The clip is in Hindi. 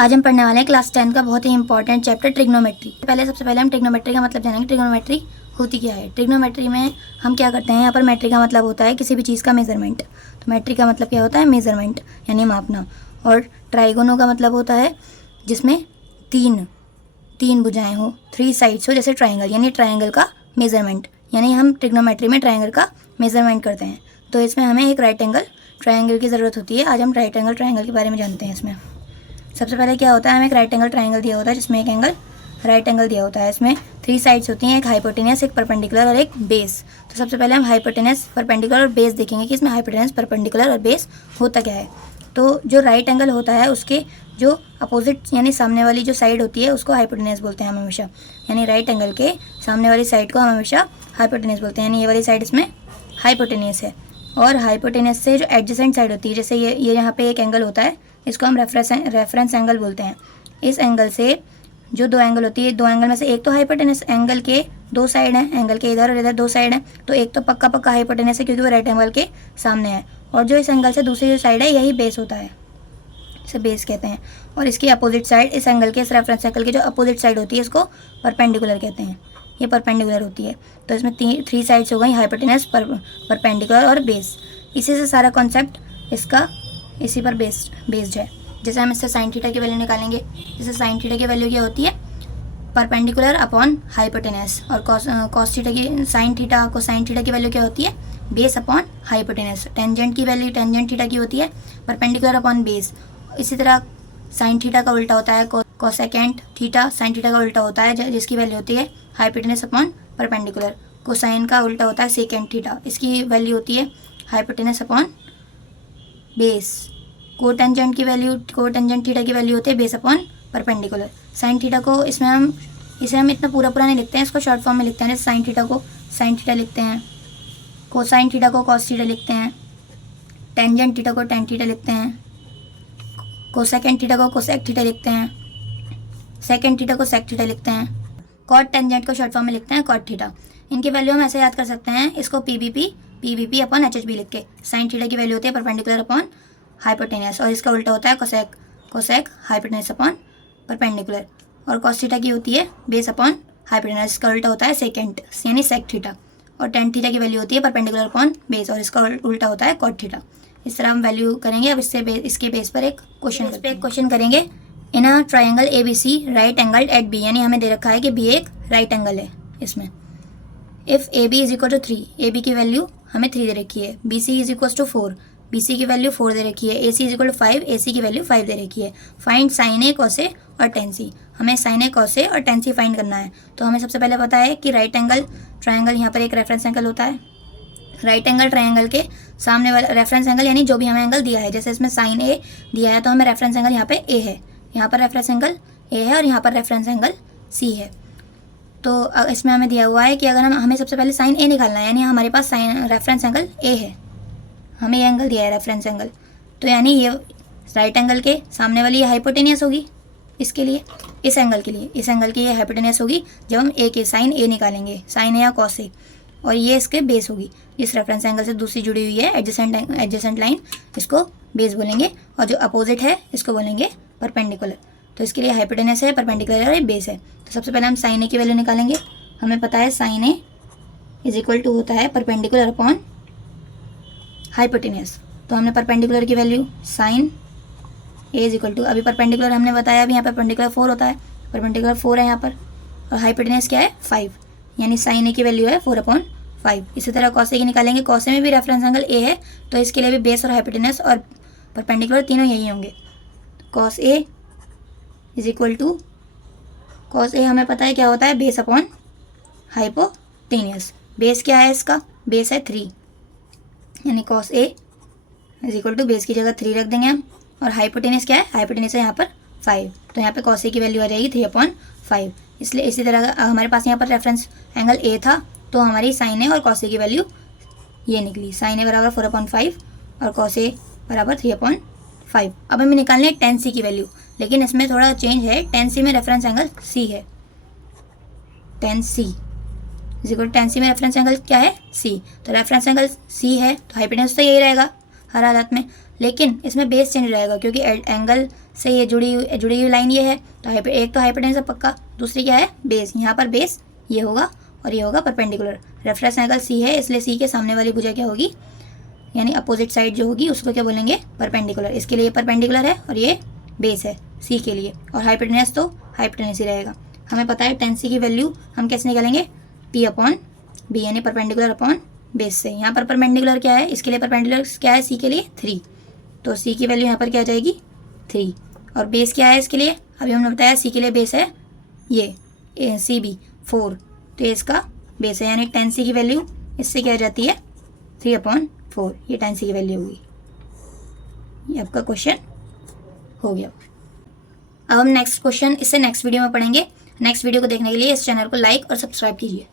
आज हम पढ़ने वाले हैं क्लास 10 का बहुत ही इंपॉर्टेंट चैप्टर ट्रिग्नोमेट्री। सबसे पहले हम ट्रिग्नोमेट्री का मतलब जानेंगे। ट्रिग्नोमेट्री होती क्या है। ट्रिग्नोमेट्री में हम क्या करते हैं, यहाँ पर मेट्री का मतलब होता है किसी भी चीज़ का मेजरमेंट। तो मेट्री का मतलब क्या होता है, मेजरमेंट यानी मापना। और ट्राइगोनो का मतलब होता है जिसमें तीन भुजाएं हो, 3 साइड्स हो, जैसे ट्राइंगल, यानी ट्राइंगल का मेजरमेंट। यानी हम ट्रिग्नोमेट्री में ट्राइंगल का मेजरमेंट करते हैं। तो इसमें हमें एक राइट एंगल ट्राइंगल की ज़रूरत होती है। आज हम राइट एंगल ट्राइंगल के बारे में जानते हैं। इसमें सबसे पहले क्या होता है, हमें एक राइट एंगल ट्राइंगल दिया होता है जिसमें एक एंगल राइट एंगल दिया होता है। इसमें 3 साइड्स होती हैं, एक हाइपोटेनस, एक परपेंडिकुलर और एक बेस। तो सबसे पहले हम हाइपोटेनस, परपेंडिकुलर और बेस देखेंगे कि इसमें हाइपोटेनस, परपेंडिकुलर और बेस होता क्या है। तो जो राइट एंगल होता है उसके जो अपोजिट यानी सामने वाली जो साइड होती है उसको हाइपोटेनस बोलते हैं हम हमेशा। यानी राइट एंगल के सामने वाली साइड को हम हमेशा हाइपोटेनस बोलते हैं। यानी ये वाली साइड इसमें हाइपोटेनस है। और हाइपोटेनस से जो एडजेसेंट साइड होती है, जैसे ये यहाँ पे एक एंगल होता है, इसको हम रेफरेंस एंगल बोलते हैं। इस एंगल से जो 2 एंगल होती है, 2 एंगल में से एक तो हाइपोटेनस, एंगल के 2 साइड हैं, एंगल के इधर और इधर 2 साइड हैं, तो एक तो पक्का हाइपोटेनस है क्योंकि वो राइट एंगल के सामने है। और जो इस एंगल से दूसरी जो साइड है यही बेस होता है, इसे बेस कहते हैं। और इसकी अपोजिट साइड, इस एंगल के, इस रेफरेंस एंगल की जो अपोजिट साइड होती है इसको परपेंडिकुलर कहते हैं। ये परपेंडिकुलर होती है। तो इसमें 3 साइड्स हो गई, हाइपोटेनस, परपेंडिकुलर और बेस। इसी से सारा कॉन्सेप्ट इसका इसी पर बेस्ड है। जैसे हम इससे साइन थीटा की वैल्यू निकालेंगे। जैसे साइन थीटा की वैल्यू क्या होती है, परपेंडिकुलर अपॉन हाइपोटेनस। और कॉस थीटा की, साइन थीटा को साइन थीटा की वैल्यू क्या होती है, बेस अपॉन हाइपोटेनस। टेंजेंट की वैल्यू टेंजेंट थीटा की होती है परपेंडिकुलर अपॉन बेस। इसी तरह साइन थीटा का उल्टा होता है कोसेकेंट थीटा, साइन थीटा का उल्टा होता है जिसकी वैल्यू होती है हाइपोटेनस अपॉन परपेंडिकुलर। कोसाइन का उल्टा होता है सेकेंट थीटा, इसकी वैल्यू होती है हाइपोटेनस अपॉन बेस। कोटेंजेंट की वैल्यू, कोटेंजेंट थीटा की वैल्यू होती है base upon perpendicular. Sine theta को इसे हम इतना पूरा नहीं लिखते हैं, इसको शॉर्ट फॉर्म में लिखते हैं। जैसे साइन थीटा को साइन थीटा लिखते हैं, कोसाइन थीटा को कॉस थीटा लिखते हैं, टेंजेंट थीटा को टेन थीटा लिखते हैं, कोसेकेंट थीटा को कोसेक थीटा लिखते हैं, सेकेंड थीटा को सेक थीटा लिखते हैं, कॉट टेंजेंट को शॉर्ट फॉर्म में लिखते हैं कॉट थीटा। इनकी वैल्यू हम ऐसे याद कर सकते हैं, इसको पीवीपी अपॉन एचएचबी लिख के। साइन थीटा की वैल्यू होती है परपेंडिकुलर अपॉन हाइपोटेनस, और इसका उल्टा होता है कोसेक हाइपोटेनस अपॉन परपेंडिकुलर। और कॉस थीटा की होती है बेस अपॉन हाइपोटेनस, इसका उल्टा होता है सेकेंड यानी सेक थीटा। और टेन थीटा की वैल्यू होती है परपेंडिकुलर अपॉन बेस, और इसका उल्टा होता है कॉट थीटा। इस तरह हम वैल्यू करेंगे। अब इसके बेस पर एक क्वेश्चन करेंगे। In a triangle ABC right angle at B, यानी हमें दे रखा है कि B एक राइट एंगल है। इसमें if AB is equal to 3, AB की वैल्यू हमें 3 दे रखी है, BC is equal to 4, BC की वैल्यू 4 दे रखी है, AC is equal to 5, AC की वैल्यू 5 दे रखी है। Find sine A, cos A और टेन C। हमें साइन A, कॉस A और टेन C फाइंड करना है। तो हमें सबसे पहले पता है कि राइट एंगल ट्राइंगल, यहाँ पर एक रेफरेंस एंगल होता है। राइट एंगल ट्राइंगल के सामने वाला रेफरेंस एंगल, यानी जो भी हमें एंगल दिया है, जैसे इसमें साइन A दिया है तो हमें रेफरेंस एंगल यहाँ पे A है, यहाँ पर रेफरेंस एंगल A है और यहाँ पर रेफरेंस एंगल C है। तो इसमें हमें दिया हुआ है कि अगर हमें सबसे पहले साइन A निकालना है, यानी हमारे पास साइन रेफरेंस एंगल A है, हमें ये एंगल दिया है रेफरेंस एंगल, तो यानी ये राइट एंगल के सामने वाली ये हाइपोटेनियस होगी। इसके लिए इस एंगल की ये हाइपोटेनियस होगी जब हम A के साइन A निकालेंगे, साइन A या कॉस A। और ये इसके बेस होगी, इस रेफरेंस एंगल से दूसरी जुड़ी हुई है एडजेसेंट लाइन, इसको बेस बोलेंगे। और जो अपोजिट है इसको बोलेंगे परपेंडिकुलर। तो इसके लिए हाइपोटेनस है, परपेंडिकुलर है, बेस है। तो सबसे पहले हम साइन A की वैल्यू निकालेंगे। हमें पता है sine A is equal to होता है परपेंडिकुलर अपॉन हाइपोटेनस। तो हमने परपेंडिकुलर की value sine A is equal to, अभी परपेंडिकुलर हमने बताया, अभी यहाँ पर परपेंडिकुलर 4 होता है, परपेंडिकुलर 4 है यहाँ पर, और हाइपोटेनस क्या है 5, यानी साइन A की वैल्यू है 4/5। इसी तरह कॉस A की निकालेंगे। कॉस A में भी रेफरेंस एंगल A है, तो इसके लिए भी बेस और हाइपोटेनस और परपेंडिकुलर तीनों यही होंगे। Cos A is equal to, cos A हमें पता है क्या होता है, बेस अपॉन हाइपोटेनियस। बेस क्या है इसका, बेस है 3, यानी cos A is equal to base की जगह 3 रख देंगे हम। और हाइपोटेनियस क्या है, हाइपोटेनियस है यहाँ पर 5, तो यहाँ पे कॉस A की वैल्यू आ जाएगी 3/5। इसलिए इसी तरह हमारे पास यहाँ पर रेफरेंस एंगल A था, तो हमारी साइन A और कॉस A की वैल्यू ये निकली। साइन A बराबर 4/5 और कॉस A बराबर 3/5। अब हमें निकालने है टेन C की वैल्यू, लेकिन इसमें थोड़ा चेंज है। टेन C में रेफरेंस एंगल C है, ten C is equal, ten C में रेफरेंस एंगल क्या है, C। तो रेफरेंस एंगल C है तो हाइपोटेनस तो यही रहेगा हर हालत में। लेकिन इसमें बेस चेंज हो जाएगा क्योंकि एंगल से ये जुड़ी हुई लाइन ये है, तो एक तो हाइपोटेन्यूज है पक्का, दूसरी क्या है बेस। यहाँ पर बेस ये होगा और ये होगा परपेंडिकुलर। रेफरेंस एंगल सी है इसलिए सी के सामने वाली भुजा क्या होगी, यानी अपोजिट साइड जो होगी उसको क्या बोलेंगे, परपेंडिकुलर। इसके लिए परपेंडिकुलर है और ये बेस है सी के लिए, और हाइपोटेन्यूज तो हाइपोटेन्यूज ही रहेगा। हमें पता है tan सी की वैल्यू हम कैसे निकालेंगे, P अपॉन बी, यानी परपेंडिकुलर अपॉन बेस से। यहाँ पर परपेंडिकुलर क्या है, इसके लिए परपेंडिकुलर क्या है, सी के लिए 3, तो सी की वैल्यू यहाँ पर क्या आ जाएगी 3। और बेस क्या है इसके लिए, अभी हमने बताया सी के लिए बेस है ये सी बी 4, तो ये इसका बेस है, यानी tan सी की वैल्यू इससे क्या आ जाती है 3/4, ये tan सी की वैल्यू होगी। ये आपका क्वेश्चन हो गया। अब हम नेक्स्ट क्वेश्चन इससे नेक्स्ट वीडियो में पढ़ेंगे। नेक्स्ट वीडियो को देखने के लिए इस चैनल को लाइक और सब्सक्राइब कीजिए।